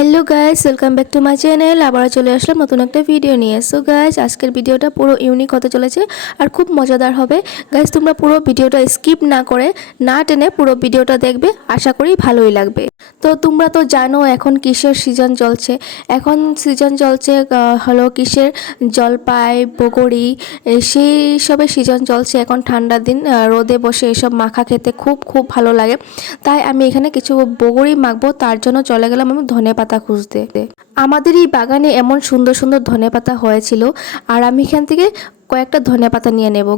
Hello guys, welcome back to my channel. আবার চলে আসলাম নতুন একটা ভিডিও নিয়ে। সো গাইস, আজকের ভিডিওটা পুরো ইউনিক হতে চলেছে আর খুব মজাদার হবে। গাইস, তোমরা পুরো ভিডিওটা স্কিপ না করে না টেনে পুরো ভিডিওটা দেখবে, আশা করি ভালোই লাগবে। তো তোমরা তো জানো এখন কিসের সিজন চলছে। এখন সিজন চলছে হলো কিসের, জলপাই, বগরি, সেই সবের সিজন চলছে। এখন ঠান্ডার দিন, রোদে বসে এসব মাখা খেতে খুব খুব ভালো লাগে। তাই আমি এখানে কিছু বগরি মাখবো, তার জন্য চলে গেলাম আমি ধনেপাতা খুঁজতে। আমাদের এই বাগানে এমন সুন্দর সুন্দর ধনেপাতা হয়েছিল, আর আমি এখান থেকে কয়েকটা ধনেপাতা নিয়ে নেব।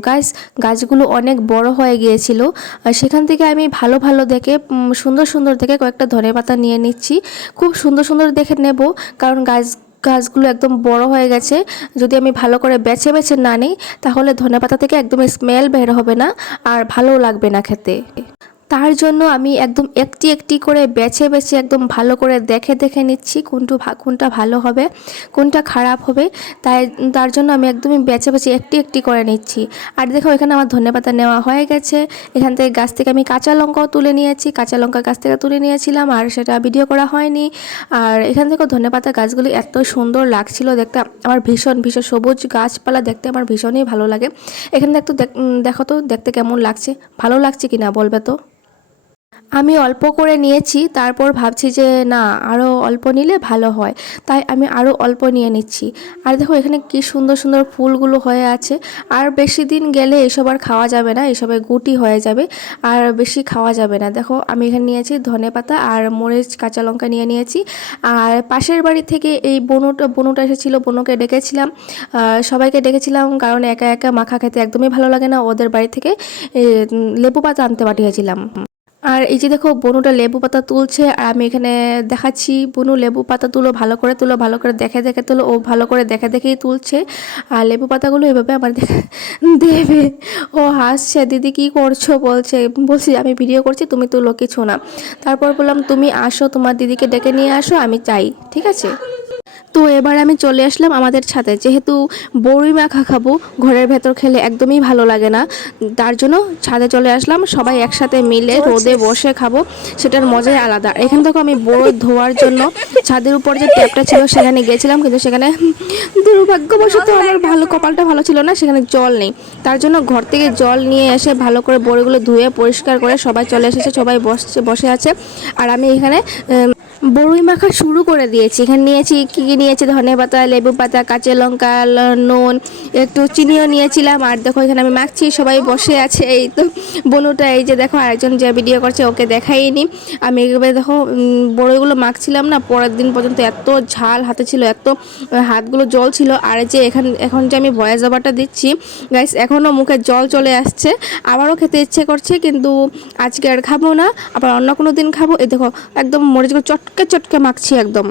গাছগুলো অনেক বড় হয়ে গিয়েছিল, আর সেখান থেকে আমি ভালো ভালো দেখে সুন্দর সুন্দর দেখে কয়েকটা ধনেপাতা নিয়ে নিচ্ছি। খুব সুন্দর সুন্দর দেখে নেব, কারণ গাছগুলো একদম বড় হয়ে গেছে। যদি আমি ভালো করে বেছে বেছে না নিই, তাহলে ধনেপাতা থেকে একদম স্মেল বের হবে না, আর ভালো লাগবে না খেতে। তার জন্য আমি একদম একটি একটি করে বেছে বেছে একদম ভালো করে দেখে দেখে নিচ্ছি কোনটা ভালো হবে, কোনটা খারাপ হবে। তার জন্য আমি একদমই বেছে বেছে একটি একটি করে নিচ্ছি। আর দেখো, এখানে আমার ধনেপাতা নেওয়া হয়ে গেছে। এখান থেকে গাছ থেকে আমি কাঁচা লঙ্কাও তুলে নিয়েছি, কাঁচা লঙ্কা গাছ থেকে তুলে নিয়েছিলাম, আর সেটা ভিডিও করা হয়নি। আর এখান থেকে ধনেপাতা গাছগুলি এত সুন্দর লাগছিল দেখতে। আমার ভীষণ ভীষণ সবুজ গাছপালা দেখতে আমার ভীষণই ভালো লাগে। এখানে দেখো তো দেখতে কেমন লাগছে, ভালো লাগছে কি না বলবে তো। আমি অল্প করে নিয়েছি, তারপর ভাবছি যে না, আরও অল্প নিলে ভালো হয়, তাই আমি আরও অল্প নিয়ে নিচ্ছি। আর দেখো, এখানে কি সুন্দর সুন্দর ফুলগুলো হয়ে আছে। আর বেশি দিন গেলে এসব আর খাওয়া যাবে না, এসবে গুটি হয়ে যাবে, আর বেশি খাওয়া যাবে না। দেখো, আমি এখানে নিয়েছি ধনেপাতা আর মরিচ, কাঁচা লঙ্কা নিয়ে নিয়েছি। আর পাশের বাড়ি থেকে এই বনুটা এসেছিলো, বনুকে ডেকেছিলাম, সবাইকে ডেকেছিলাম, কারণ একা একা মাখা খেতে একদমই ভালো লাগে না। ওদের বাড়ি থেকে লেবু পাতা আনতে পাঠিয়েছিলাম। আর এই যে দেখো, বনুটা লেবু পাতা তুলছে, আর আমি এখানে দেখাচ্ছি, বনু লেবু পাতা তুলো, ভালো করে তুলো, ভালো করে দেখে দেখে তুলো। ও ভালো করে দেখে দেখেই তুলছে, আর লেবু পাতাগুলো এভাবে আমার দেবে। ও হাসছে, দিদি কি করছো বলছি আমি ভিডিও করছি, তুমি তুলো, কিছু না। তারপর বললাম তুমি আসো, তোমার দিদিকে ডেকে নিয়ে আসো, আমি চাই, ঠিক আছে। তো এবার আমি চলে আসলাম আমাদের ছাদে, যেহেতু বড়ি মাখা খাবো, ঘরের ভেতর খেলে একদমই ভালো লাগে না, তার জন্য ছাদে চলে আসলাম। সবাই একসাথে মিলে রোদে বসে খাবো, সেটার মজাই আলাদা। এখান থেকে আমি বড়ি ধোয়ার জন্য ছাদের উপর যে ট্যাপটা ছিল সেখানে গেছিলাম, কিন্তু সেখানে দুর্ভাগ্যবশত আমার কপালটা ভালো ছিল না, সেখানে জল নেই। তার জন্য ঘর থেকে জল নিয়ে এসে ভালো করে বড়িগুলো ধুয়ে পরিষ্কার করে সবাই চলে এসেছে, সবাই বসে আছে। আর আমি এখানে বড়ই মাখা শুরু করে দিয়েছি। এখানে নিয়েছি কী নিয়েছি, ধনেপাতা, লেবু পাতা, কাঁচা লঙ্কা, নুন, একটু চিনিও নিয়েছিলাম। আর দেখো, এখানে আমি মাখছি, সবাই বসে আছে। এই তো বনুটা, এই যে দেখো, আরেকজন যে ভিডিও করছে ওকে দেখাইনি। আমি এভাবে দেখো বড়ইগুলো মাখছিলাম না, পরের দিন পর্যন্ত এত ঝাল হাতে ছিল, এত হাতগুলো জল ছিল। আর যে এখন যে আমি ভয়েস ওভারটা দিচ্ছি গাইস, এখনও মুখে জল চলে আসছে, আবারও খেতে ইচ্ছে করছে, কিন্তু আজকে আর খাবো না, আবার অন্য কোনো দিন খাবো। এই দেখো, একদম মরিচগুলো চটকে চটকে মাখছি একদম।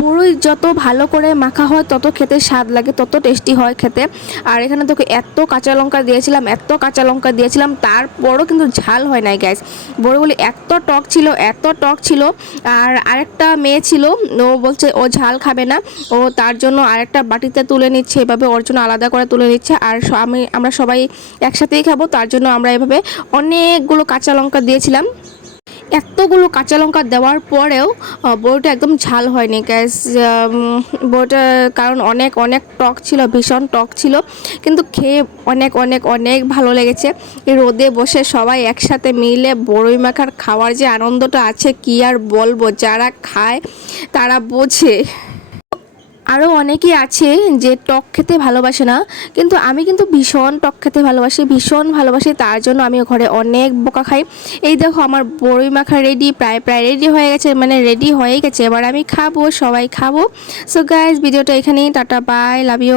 বড়ই যত ভালো করে মাখা হয় তত খেতে স্বাদ লাগে, তত টেস্টি হয় খেতে। আর এখানে দেখো এত কাঁচা লঙ্কা দিয়েছিলাম, তারপরও কিন্তু ঝাল হয় নাই গ্যাস। বড়িগুলি এত টক ছিল। আর আরেকটা মেয়ে ছিল, ও বলছে ও ঝাল খাবে না, ও তার জন্য আরেকটা বাটিতে তুলে নিচ্ছে, এভাবে ওর জন্য আলাদা করে তুলে নিচ্ছে। আর আমরা সবাই একসাথেই খাবো, তার জন্য আমরা এভাবে অনেকগুলো কাঁচা লঙ্কা দিয়েছিলাম। এতগুলো কাঁচা লঙ্কা দেওয়ার পরেও বড়িটা একদম ঝাল হয়নি গ্যাস। বড়িটা কারণ অনেক অনেক টক ছিল, ভীষণ টক ছিল, কিন্তু খেয়ে অনেক অনেক অনেক ভালো লেগেছে। এই রোদে বসে সবাই একসাথে মিলে বড়ই মাখার খাওয়ার যে আনন্দটা আছে, কি আর বলবো, যারা খায় তারা বোঝে। আরও অনেকেই আছে যে টক খেতে ভালোবাসে না, কিন্তু আমি কিন্তু ভীষণ টক খেতে ভালোবাসি, তার জন্য আমি ঘরে অনেক বোকা খাই। এই দেখো, আমার বড়ই মাখা রেডি, প্রায় রেডি হয়ে গেছে, মানে রেডি হয়ে গেছে, এবার আমি খাবো, সবাই খাবো। সো গাইজ, ভিডিওটা এখানেই, টাটা, বাই, লাভ ইউ।